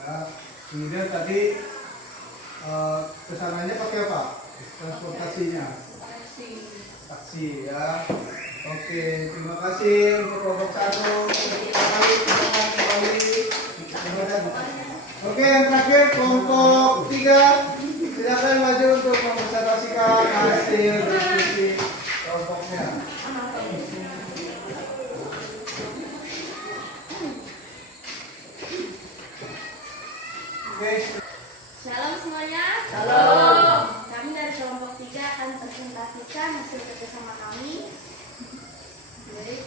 ya. Kemudian tadi kesananya pakai apa? Transportasinya taksi ya. Oke, terima kasih untuk kelompok 1. Oke, yang terakhir kelompok 3, silakan maju untuk mengobservasikan hasil diskusi kelompoknya. Oke. Shalom semuanya. Shalom. Kami dari kelompok 3 akan presentasikan hasil kerjasama kami. Baik,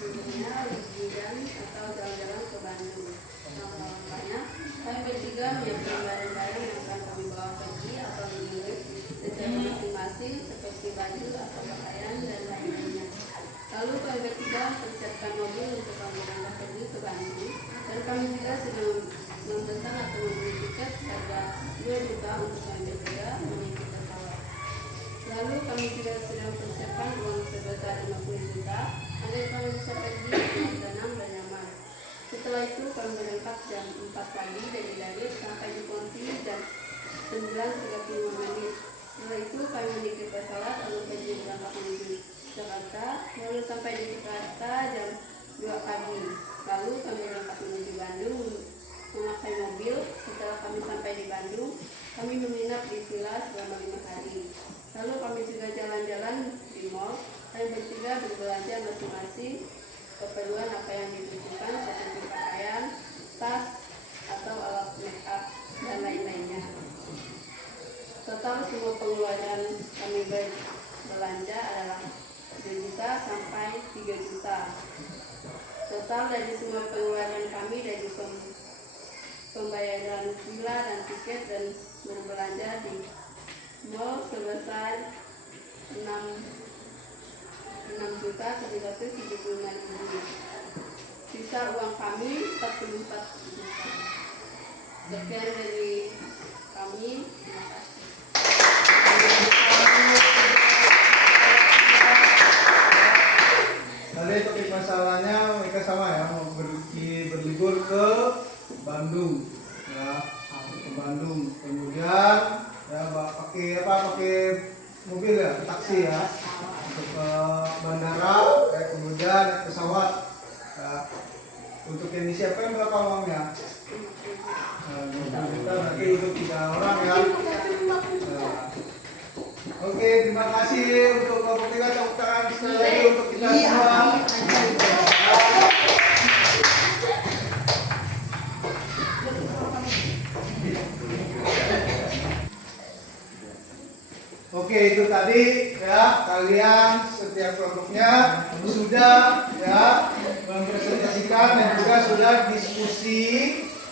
judulnya liburan atau jalan-jalan ke Bandung. Namanya, kami bertiga menyiapkan barang-barang yang akan kami bawa pergi atau dibeli secara masing-masing seperti baju atau pakaian dan lain-lainnya. Lalu kami bertiga mempersiapkan mobil untuk kami berangkat pergi ke Bandung, dan kami juga sedang memesan atau membeli tiket seharga 2 juta untuk kami bertiga mengikuti pesawat. Lalu kami juga sedang mempersiapkan uang sebesar 50 juta agar kami bisa pergi dengan tenang dan nyaman. Setelah itu kami berangkat jam 4 pagi dari Dalit sampai di Ponti jam 9.35 menit. Setelah itu kami menaiki pesawat lalu pergi berangkat menuju Jakarta, lalu sampai di Jakarta jam 2 pagi. Lalu kami berangkat menuju Bandung memakai mobil. Setelah kami sampai di Bandung, kami menginap di villa selama 5 hari. Lalu kami juga jalan-jalan di mall. Kami bertiga berbelanja masing-masing keperluan apa yang dibutuhkan seperti pakaian, tas, atau alat make up dan lain-lainnya. Total semua pengeluaran kami berbelanja adalah 2 juta sampai 3 juta. Total dari semua pengeluaran kami dari pembayaran villa dan tiket dan berbelanja di mall sebesar 6.775.000. Sisa uang kami 44 juta. Sekian dari kami. Terima kasih. Tadi topik masalahnya mereka sama ya, mau pergi berlibur ke Bandung ya, ke Bandung. Kemudian ya pakai mobil ya, taksi ya, untuk ke bandara, kemudian naik pesawat ya. Untuk yang disiapkan berapa uangnya? 50 juta nanti untuk 3 orang ya. Oke, terima kasih untuk kelompok 3. Tepuk tangan sekali lagi untuk kita semua. Oke, itu tadi ya, kalian setiap kelompoknya sudah ya mempresentasikan dan juga sudah diskusi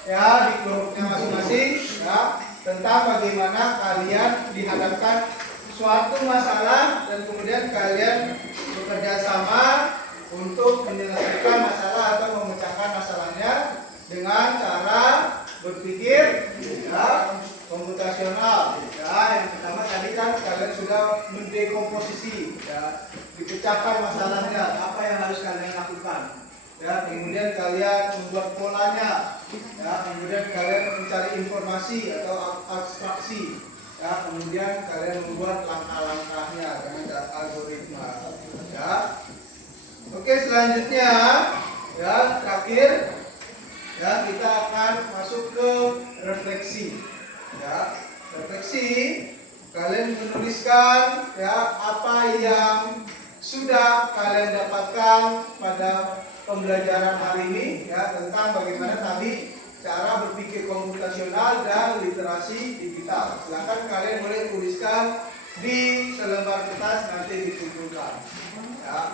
ya di kelompoknya masing-masing ya tentang bagaimana kalian dihadapkan suatu masalah dan kemudian kalian bekerja sama untuk menyelesaikan masalah atau memecahkan masalahnya dengan cara berpikir ya komputasional ya. Yang pertama tadi kan kalian sudah mendekomposisi ya, dipecahkan masalahnya apa yang harus kalian lakukan ya, kemudian kalian membuat polanya ya, kemudian kalian mencari informasi atau abstraksi ya, kemudian kalian membuat langkah-langkahnya dengan algoritma ya. Oke, selanjutnya ya terakhir ya kita akan masuk ke refleksi ya. Refleksi, kalian menuliskan ya apa yang sudah kalian dapatkan pada pembelajaran hari ini ya tentang bagaimana tadi cara berpikir komputasional dan literasi digital. Silakan kalian boleh tuliskan di selembar kertas nanti dikumpulkan ya.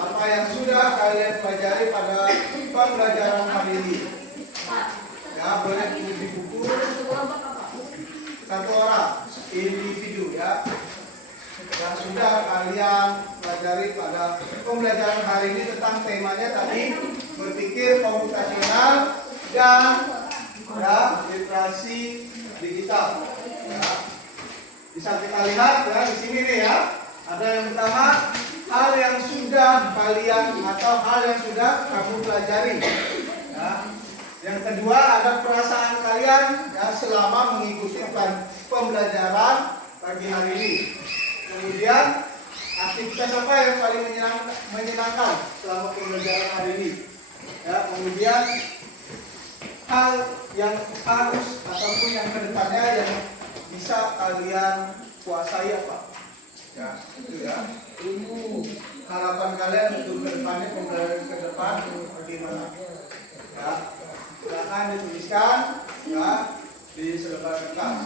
Apa yang sudah kalian pelajari pada pembelajaran hari ini ya, boleh tulis di buku. Satu orang individu ya yang sudah kalian pelajari pada pembelajaran hari ini tentang temanya tadi berpikir komputasional dan ya literasi digital ya. Bisa kita lihat ya di sini nih ya, Ada yang pertama, hal yang sudah kalian atau hal yang sudah kamu pelajari. Ya. Yang kedua, ada perasaan kalian ya, selama mengikuti pembelajaran pagi hari ini. Kemudian, aktivitas apa yang paling menyenangkan selama pembelajaran hari ini? Ya, kemudian hal yang harus ataupun yang kedepannya yang bisa kalian kuasai apa? Ya, itu ya. Harapan kalian untuk kedepannya pembelajaran ke depan bagaimana? Ya, silakan dituliskan ya di selebar kertas.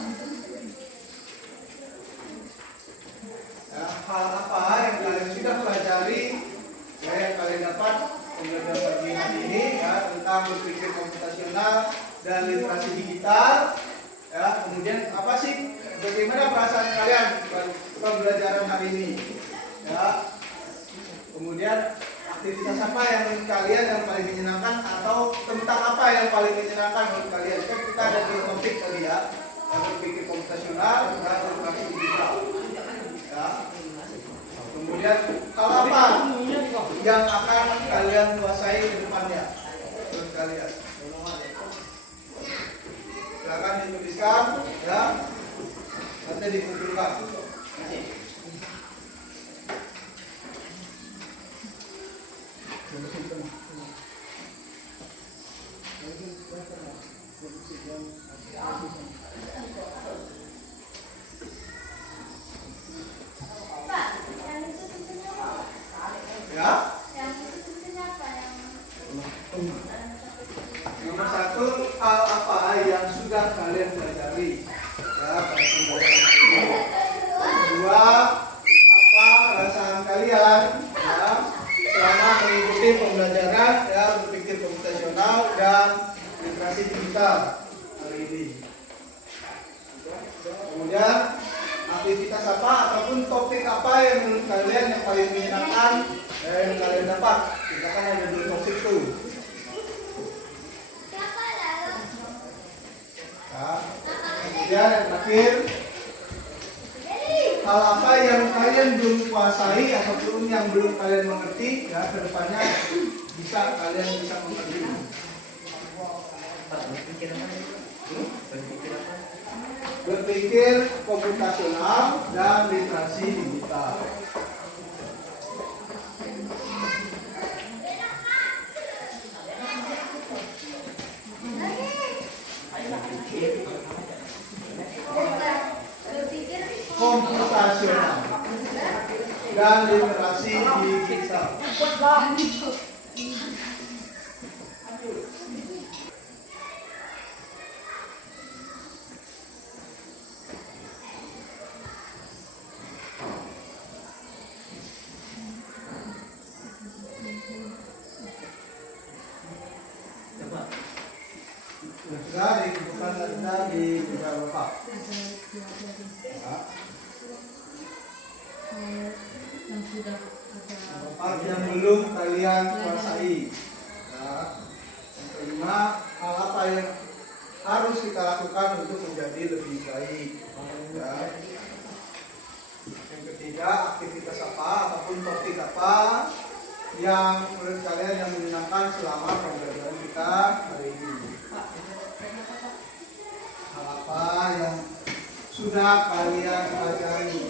Ya, hal apa yang kalian sudah pelajari ya, yang kalian dapat pembelajaran pagi hari ini ya, tentang berpikir komputasional dan literasi digital ya. Kemudian apa sih, bagaimana perasaan kalian pembelajaran hari ini ya. Kemudian aktivitas apa yang kalian yang paling menyenangkan atau tentang apa yang paling menyenangkan menurut kalian? Kan kita ada dua topik tadi ya, yang berpikir komputasional dan literasi digital ya. Kemudian hal apa yang akan kalian kuasai ke depannya menurut kalian? Silakan dituliskan ya, nanti dikumpulkan. Pak, yang itu tulisannya apa? Ya, Yang itu tulisannya apa? nomor satu, hal apa yang sudah kalian pelajari ya pada pembelajaran ini. Kedua, apa perasaan kalian ya selama mengikuti pembelajaran ya berpikir komputasional dan literasi digital hari ini. Kemudian aktivitas apa ataupun topik apa yang menurut kalian yang paling menyenangkan yang kalian dapat. Kita kan ada dua topik tuh. Ya. Kemudian yang terakhir, hal apa yang kalian belum kuasai ataupun yang belum kalian mengerti ya kedepannya bisa kalian bisa mengerti. Berpikir komputasional dan literasi digital. Berpikir Komputasional dan literasi digital. Sudah dikumpulkan tanda di meja bapak. Ya. Bapak yang belum kalian kuasai. Ya. Yang kelima, hal apa yang harus kita lakukan untuk menjadi lebih baik. Ya. Yang ketiga, aktivitas apa ataupun topik apa yang menurut kalian yang menyenangkan selama pembelajaran kita hari ini. Hal apa yang sudah kalian pelajari.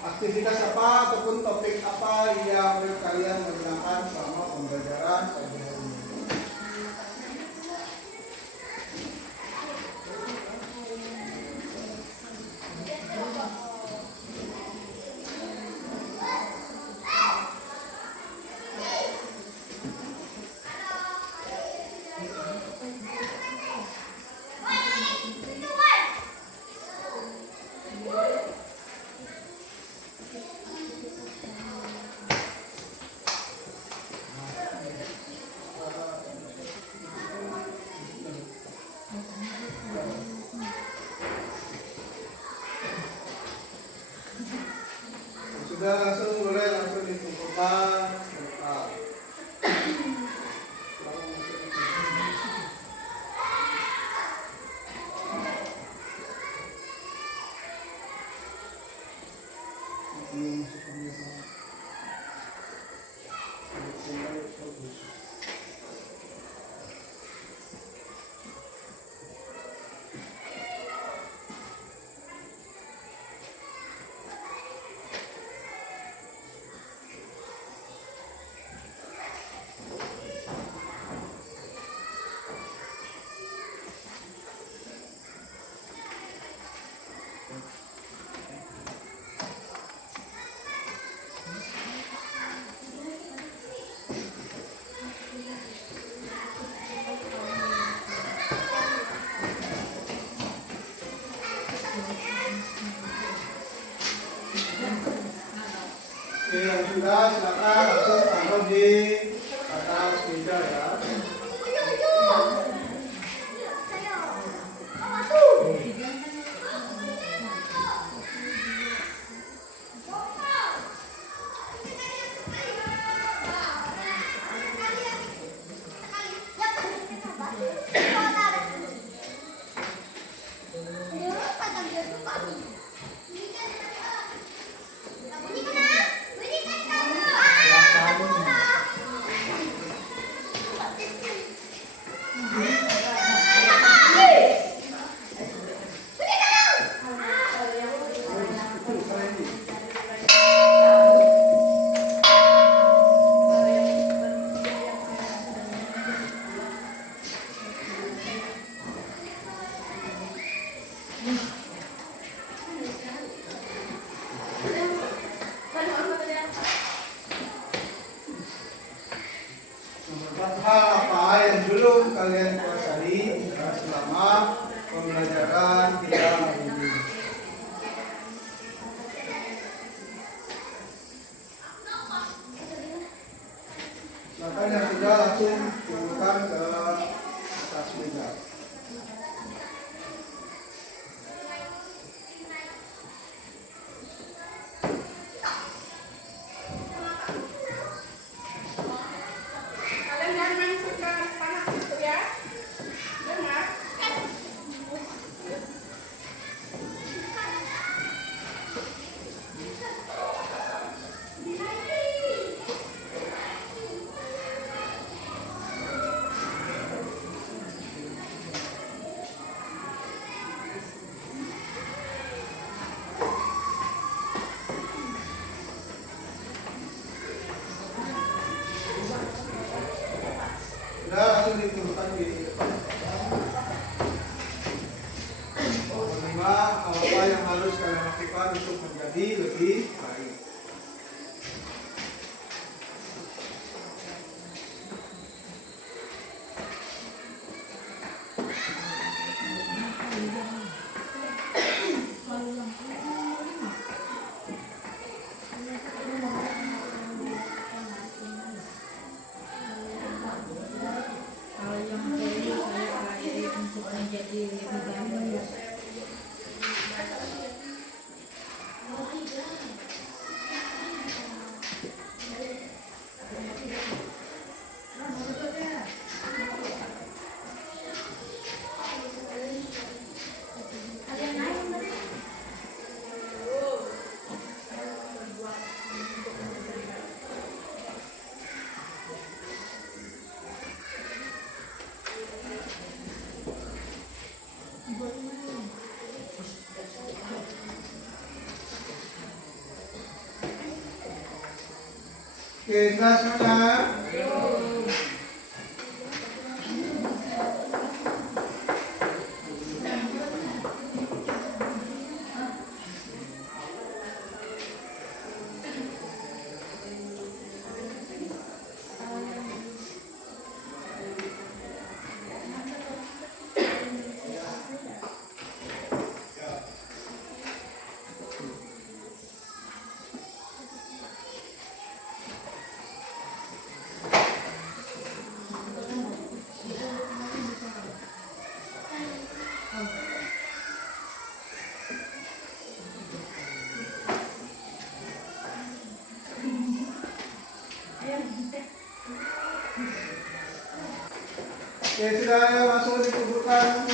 Aktivitas apa ataupun topik apa yang menurut kalian menyenangkan selama pembelajaran pagi hari ini. sudah silakan langsung taruh di atas meja ya. Nomor 4, hal apa yang belum kalian kuasai selama pembelajaran kita hari ini? Silakan yang sudah langsung tunjukkan ke atas meja. Kalian jangan main sekarang panas gitu ya. Dengar? Sudah langsung ditunjukkan di depan. Kelima, apa yang harus kalian lakukan untuk menjadi lebih baik? Hal yang perlu saya pelajari untuk menjadi lebih baik. Oke, kelas mana? Oke, sudah langsung dikumpulkan.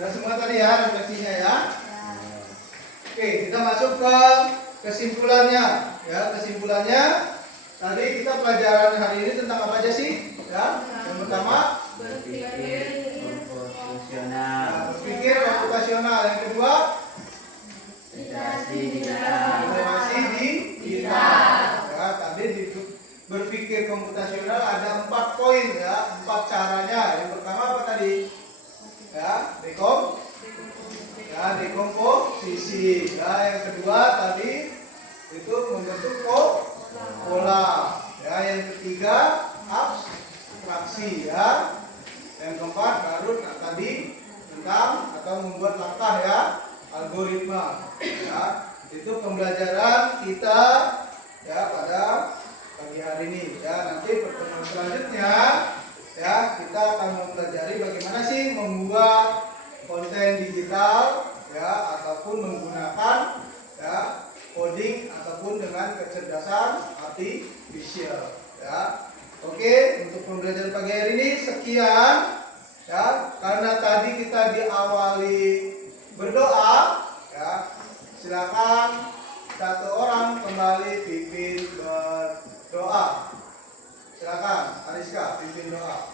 Ya semua tadi ya refleksinya ya. Oke, kita masuk ke kesimpulannya. Ya, kesimpulannya tadi kita pelajaran hari ini tentang apa aja sih? Ya, yang pertama Fungsional. berpikir komputasional. Yang kedua Literasi literasi digital. Ya, tadi di berpikir komputasional ada 4 poin ya, 4 caranya. Yang pertama apa tadi? Ya, dekomposisi. Ya, yang kedua tadi itu membentuk pola. Ya, yang ketiga abstraksi ya. Yang keempat baru tadi tentang atau membuat langkah ya, algoritma. Ya, itu pembelajaran kita ya pada pagi hari ini. Ya, nanti pertemuan selanjutnya ya kita akan mempelajari bagaimana sih membuat konten digital ya ataupun menggunakan ya coding ataupun dengan kecerdasan artifisial ya. Oke, untuk pembelajaran pagi hari ini sekian ya. Karena tadi kita diawali berdoa ya. Silakan satu orang kembali pimpin berdoa. Silakan Ariska pimpin doa.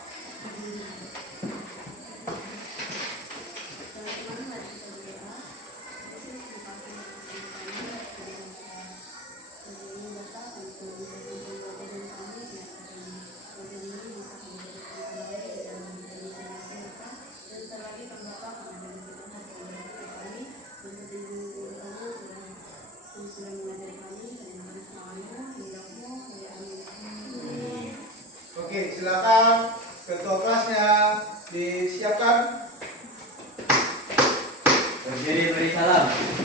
Oke, silakan ketua kelasnya disiapkan. Berdiri beri salam.